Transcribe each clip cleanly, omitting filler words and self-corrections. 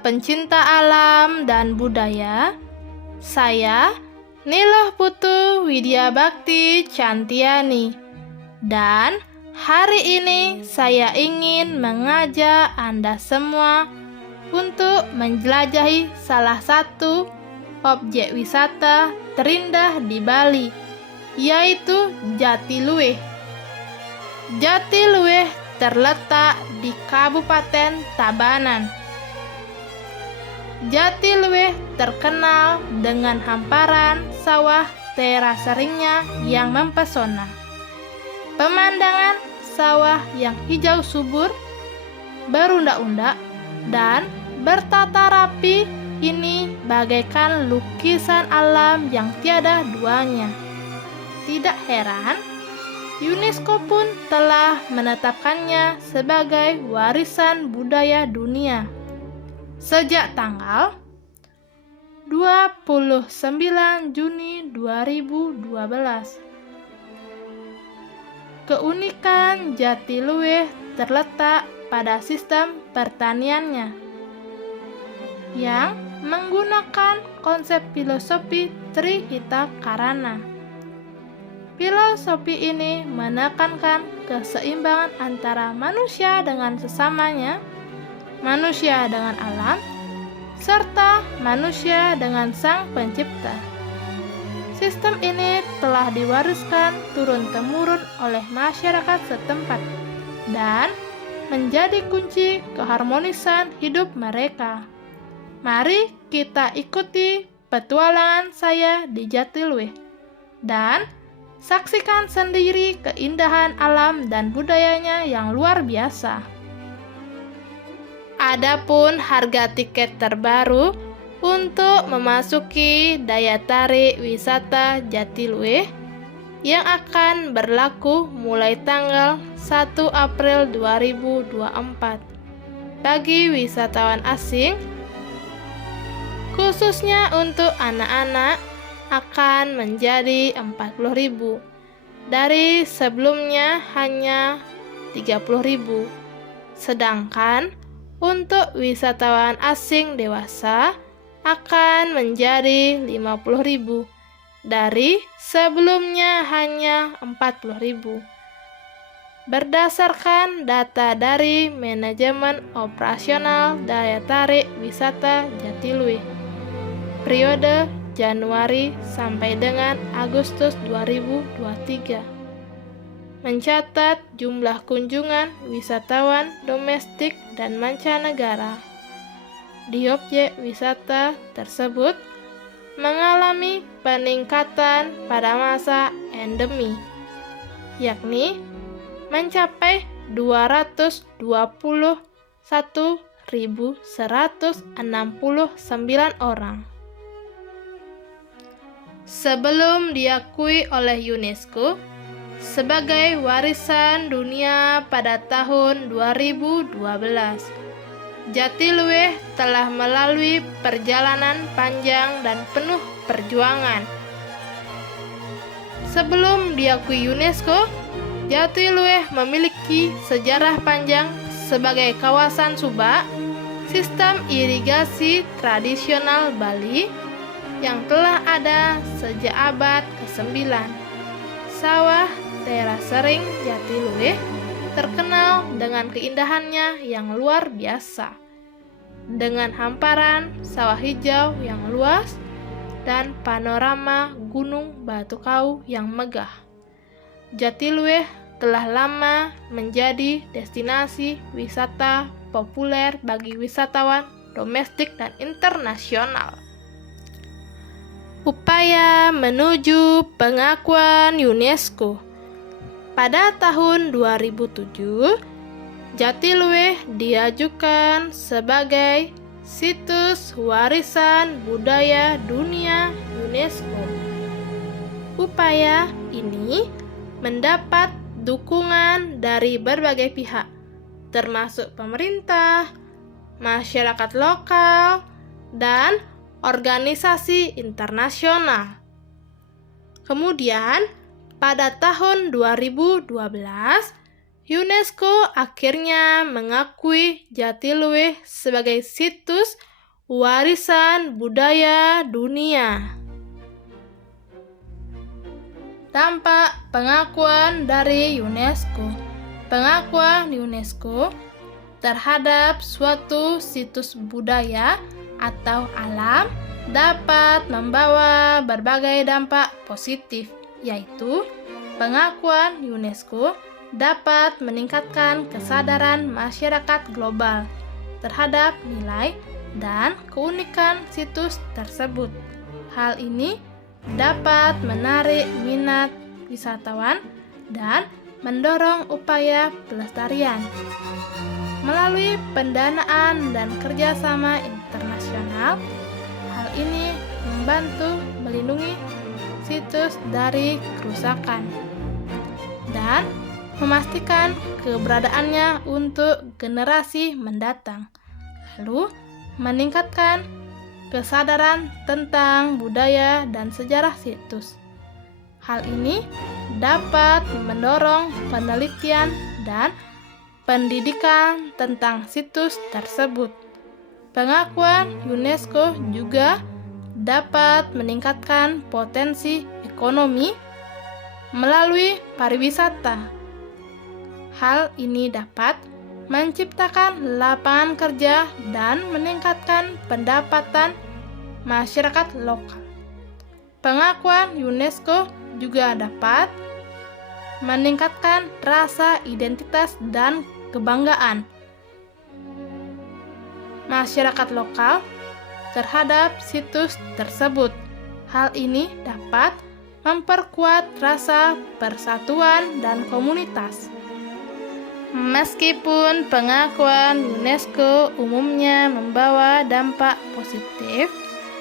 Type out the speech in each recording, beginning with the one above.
pencinta alam dan budaya, saya Niloh Putu Widya Bakti Cantiani, dan hari ini saya ingin mengajak Anda semua untuk menjelajahi salah satu objek wisata terindah di Bali, yaitu Jatiluwih. Jatiluwih terletak di Kabupaten Tabanan. Jatiluwih terkenal dengan hamparan sawah teraseringnya yang mempesona. Pemandangan sawah yang hijau subur, berundak-undak, dan bertata rapi ini bagaikan lukisan alam yang tiada duanya. Tidak heran, UNESCO pun telah menetapkannya sebagai warisan budaya dunia sejak tanggal 29 Juni 2012. Keunikan Jatiluwih terletak pada sistem pertaniannya yang menggunakan konsep filosofi Trihita Karana. Filosofi ini menekankan keseimbangan antara manusia dengan sesamanya, manusia dengan alam, serta manusia dengan Sang Pencipta. Sistem ini telah diwariskan turun-temurun oleh masyarakat setempat dan menjadi kunci keharmonisan hidup mereka. Mari kita ikuti petualangan saya di Jatiluwih dan saksikan sendiri keindahan alam dan budayanya yang luar biasa. Adapun harga tiket terbaru untuk memasuki daya tarik wisata Jatiluwih yang akan berlaku mulai tanggal 1 April 2024 bagi wisatawan asing, khususnya untuk anak-anak, akan menjadi 40.000 dari sebelumnya hanya 30.000. Sedangkan untuk wisatawan asing dewasa akan menjadi 50.000 dari sebelumnya hanya 40.000. Berdasarkan data dari Manajemen Operasional Daya Tarik Wisata Jatiluwih, periode Januari sampai dengan Agustus 2023, mencatat jumlah kunjungan wisatawan domestik dan mancanegara di objek wisata tersebut mengalami peningkatan pada masa endemi, yakni mencapai 221.169 orang. Sebelum diakui oleh UNESCO sebagai warisan dunia pada tahun 2012, Jatiluwih telah melalui perjalanan panjang dan penuh perjuangan. Sebelum diakui UNESCO, Jatiluwih memiliki sejarah panjang sebagai kawasan subak, sistem irigasi tradisional Bali yang telah ada sejak abad ke-9. Sawah terasering Jatiluwih terkenal dengan keindahannya yang luar biasa, dengan hamparan sawah hijau yang luas dan panorama Gunung Batu Kawu yang megah. Jatiluwih telah lama menjadi destinasi wisata populer bagi wisatawan domestik dan internasional. Upaya menuju pengakuan UNESCO. Pada tahun 2007, Jatiluwih diajukan sebagai situs warisan budaya dunia UNESCO. Upaya ini mendapat dukungan dari berbagai pihak, termasuk pemerintah, masyarakat lokal, dan organisasi internasional. Kemudian, pada tahun 2012, UNESCO akhirnya mengakui Jatiluwih sebagai situs warisan budaya dunia. Dampak pengakuan dari UNESCO. Pengakuan UNESCO terhadap suatu situs budaya atau alam dapat membawa berbagai dampak positif, yaitu pengakuan UNESCO dapat meningkatkan kesadaran masyarakat global terhadap nilai dan keunikan situs tersebut. Hal ini dapat menarik minat wisatawan dan mendorong upaya pelestarian. Melalui pendanaan dan kerjasama internasional, hal ini membantu melindungi situs dari kerusakan dan memastikan keberadaannya untuk generasi mendatang, lalu meningkatkan kesadaran tentang budaya dan sejarah situs. Hal ini dapat mendorong penelitian dan pendidikan tentang situs tersebut. Pengakuan UNESCO juga dapat meningkatkan potensi ekonomi melalui pariwisata. Hal ini dapat menciptakan lapangan kerja dan meningkatkan pendapatan masyarakat lokal. Pengakuan UNESCO juga dapat meningkatkan rasa identitas dan kebanggaan masyarakat lokal terhadap situs tersebut. Hal ini dapat memperkuat rasa persatuan dan komunitas. Meskipun pengakuan UNESCO umumnya membawa dampak positif,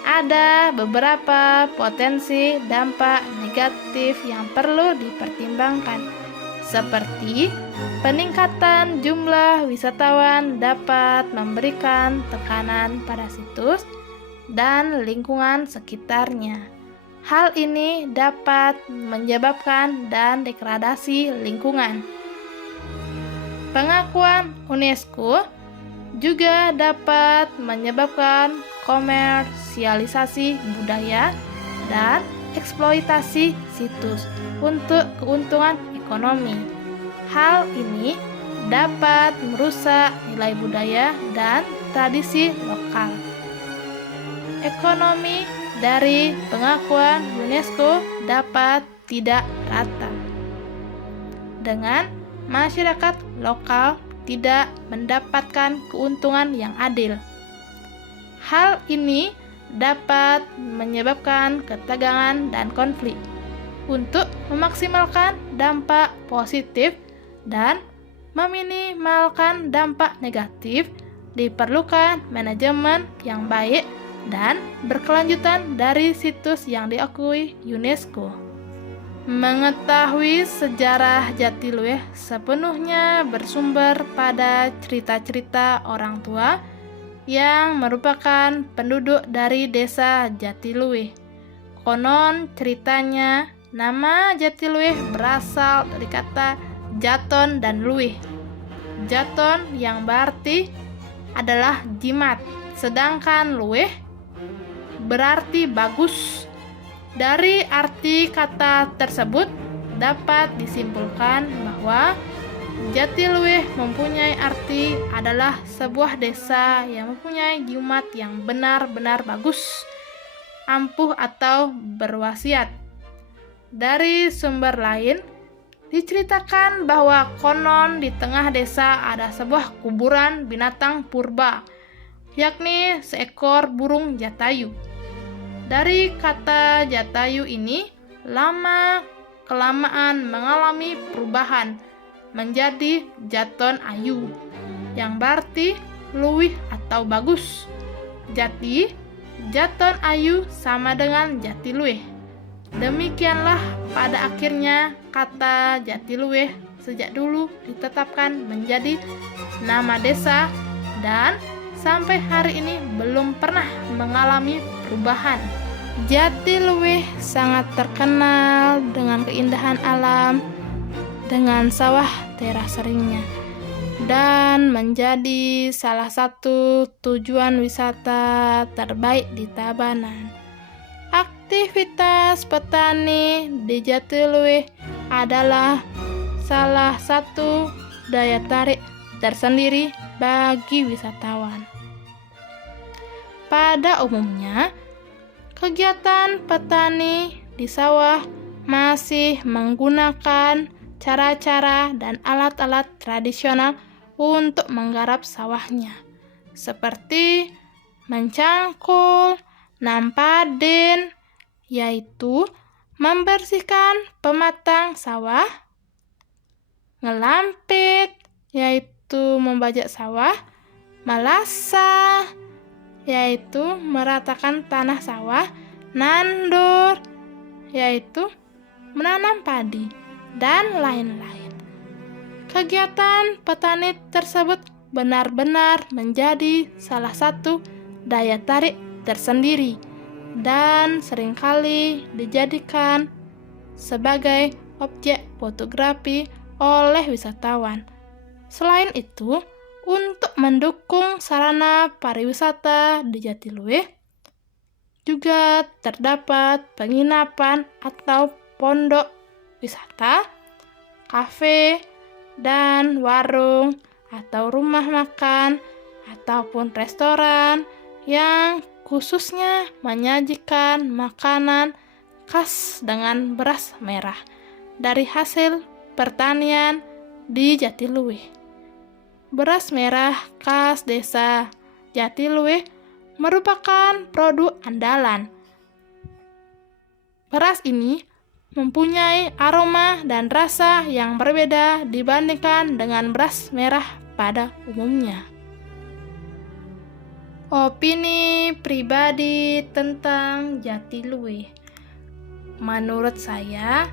ada beberapa potensi dampak negatif yang perlu dipertimbangkan, seperti peningkatan jumlah wisatawan dapat memberikan tekanan pada situs dan lingkungan sekitarnya. Hal ini dapat menyebabkan dan degradasi lingkungan. Pengakuan UNESCO juga dapat menyebabkan komersialisasi budaya dan eksploitasi situs untuk keuntungan ekonomi. Hal ini dapat merusak nilai budaya dan tradisi lokal. Ekonomi dari pengakuan UNESCO dapat tidak rata, dengan masyarakat lokal tidak mendapatkan keuntungan yang adil. Hal ini dapat menyebabkan ketegangan dan konflik. Untuk memaksimalkan dampak positif dan meminimalkan dampak negatif, diperlukan manajemen yang baik dan berkelanjutan dari situs yang diakui UNESCO. Mengetahui sejarah Jatiluwih sepenuhnya bersumber pada cerita-cerita orang tua yang merupakan penduduk dari desa Jatiluwih. Konon ceritanya, nama Jatiluwih berasal dari kata jaton dan luwih. Jaton yang berarti adalah jimat, sedangkan luwih berarti bagus. Dari arti kata tersebut dapat disimpulkan bahwa Jatiluwih mempunyai arti adalah sebuah desa yang mempunyai jimat yang benar-benar bagus, ampuh atau berwasiat. Dari sumber lain diceritakan bahwa konon di tengah desa ada sebuah kuburan binatang purba, yakni seekor burung jatayu. Dari kata jatayu ini lama-kelamaan mengalami perubahan menjadi jaton ayu, yang berarti luwih atau bagus. Jadi, jaton ayu sama dengan Jatiluwih. Demikianlah pada akhirnya kata Jatiluwih sejak dulu ditetapkan menjadi nama desa dan sampai hari ini belum pernah mengalami perubahan. Jatiluwih sangat terkenal dengan keindahan alam, dengan sawah teras seringnya. dan menjadi salah satu tujuan wisata terbaik di Tabanan. Aktivitas petani di Jatiluwih adalah salah satu daya tarik tersendiri bagi wisatawan. Pada umumnya, kegiatan petani di sawah masih menggunakan cara-cara dan alat-alat tradisional untuk menggarap sawahnya, seperti mencangkul, nampadin, yaitu membersihkan pematang sawah, ngelampit, yaitu membajak sawah, melasa, yaitu meratakan tanah sawah, nandur, yaitu menanam padi, dan lain-lain. Kegiatan petani tersebut benar-benar menjadi salah satu daya tarik tersendiri dan seringkali dijadikan sebagai objek fotografi oleh wisatawan. Selain itu, untuk mendukung sarana pariwisata di Jatiluwih, juga terdapat penginapan atau pondok wisata, kafe, dan warung atau rumah makan ataupun restoran yang khususnya menyajikan makanan khas dengan beras merah dari hasil pertanian di Jatiluwih. Beras merah khas desa Jatiluwih merupakan produk andalan. Beras ini mempunyai aroma dan rasa yang berbeda dibandingkan dengan beras merah pada umumnya. Opini pribadi tentang Jatiluwih. Menurut saya,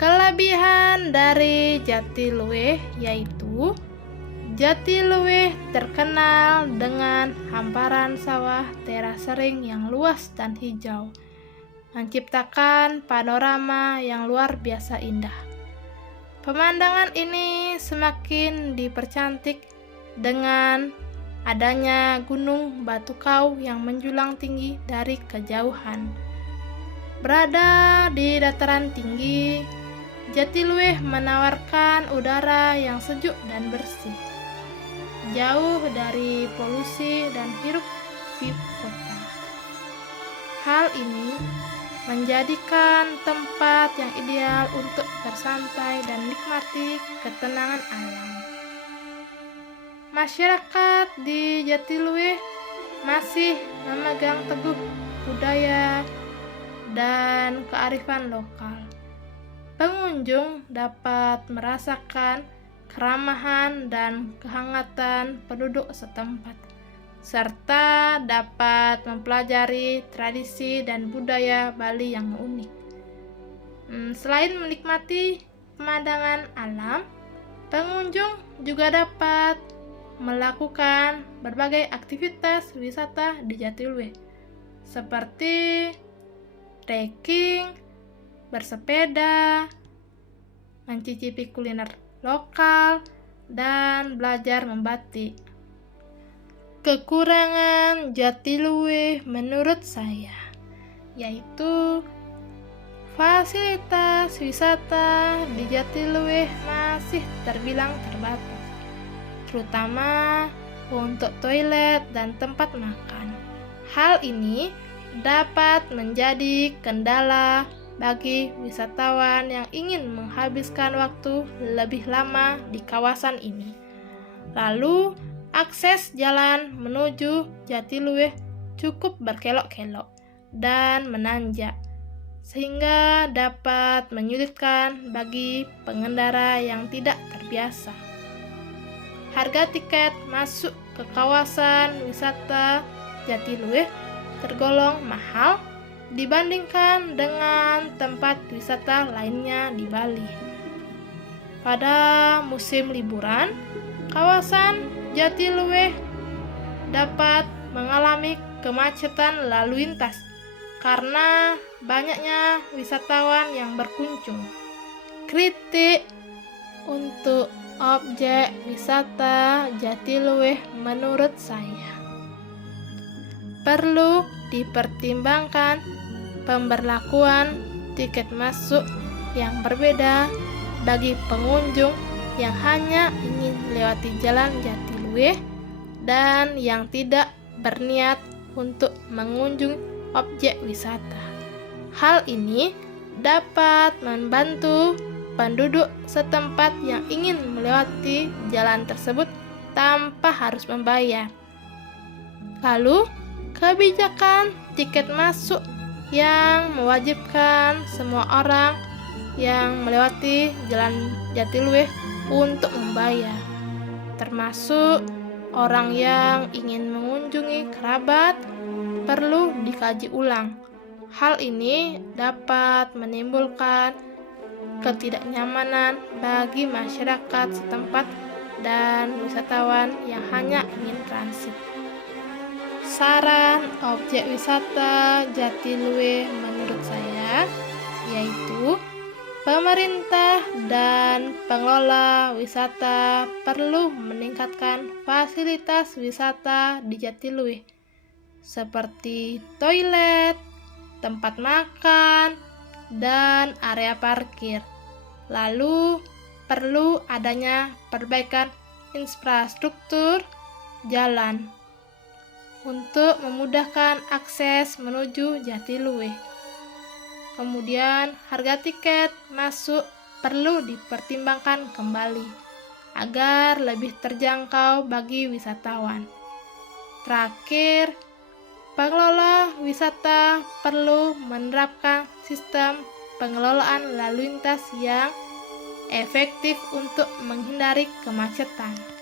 kelebihan dari Jatiluwih yaitu Jatiluwih terkenal dengan hamparan sawah teras sering yang luas dan hijau, menciptakan panorama yang luar biasa indah. Pemandangan ini semakin dipercantik dengan adanya Gunung Batu Kau yang menjulang tinggi dari kejauhan. Berada di dataran tinggi, Jatiluwih menawarkan udara yang sejuk dan bersih, jauh dari polusi dan hiruk-pikuk kota. Hal ini menjadikan tempat yang ideal untuk bersantai dan nikmati ketenangan alam. Masyarakat di Jatiluwih masih memegang teguh budaya dan kearifan lokal. Pengunjung dapat merasakan keramahan dan kehangatan penduduk setempat, serta dapat mempelajari tradisi dan budaya Bali yang unik. Selain menikmati pemandangan alam, pengunjung juga dapat melakukan berbagai aktivitas wisata di Jatiluwih, seperti trekking, bersepeda, mencicipi kuliner lokal, dan belajar membatik. Kekurangan Jatiluwih menurut saya yaitu fasilitas wisata di Jatiluwih masih terbilang terbatas, terutama untuk toilet dan tempat makan. Hal ini dapat menjadi kendala bagi wisatawan yang ingin menghabiskan waktu lebih lama di kawasan ini. Lalu, akses jalan menuju Jatiluwih cukup berkelok-kelok dan menanjak, sehingga dapat menyulitkan bagi pengendara yang tidak terbiasa. Harga tiket masuk ke kawasan wisata Jatiluwih tergolong mahal dibandingkan dengan tempat wisata lainnya di Bali. Pada musim liburan, kawasan Jatiluwih dapat mengalami kemacetan lalu lintas karena banyaknya wisatawan yang berkunjung. Kritik untuk objek wisata Jatiluwih menurut saya. Perlu dipertimbangkan pemberlakuan tiket masuk yang berbeda bagi pengunjung yang hanya ingin melewati jalan Jatiluwih dan yang tidak berniat untuk mengunjungi objek wisata. Hal ini dapat membantu penduduk setempat yang ingin melewati jalan tersebut tanpa harus membayar. Lalu, kebijakan tiket masuk yang mewajibkan semua orang yang melewati jalan Jatiluwih untuk membayar, termasuk orang yang ingin mengunjungi kerabat, perlu dikaji ulang. Hal ini dapat menimbulkan ketidaknyamanan bagi masyarakat setempat dan wisatawan yang hanya ingin transit. Saran objek wisata Jatiluwih menurut saya yaitu pemerintah dan pengelola wisata perlu meningkatkan fasilitas wisata di Jatiluwih seperti toilet, tempat makan, dan area parkir. Lalu perlu adanya perbaikan infrastruktur jalan untuk memudahkan akses menuju Jatiluwih. Kemudian harga tiket masuk perlu dipertimbangkan kembali agar lebih terjangkau bagi wisatawan. Terakhir, pengelola wisata perlu menerapkan sistem pengelolaan lalu lintas yang efektif untuk menghindari kemacetan.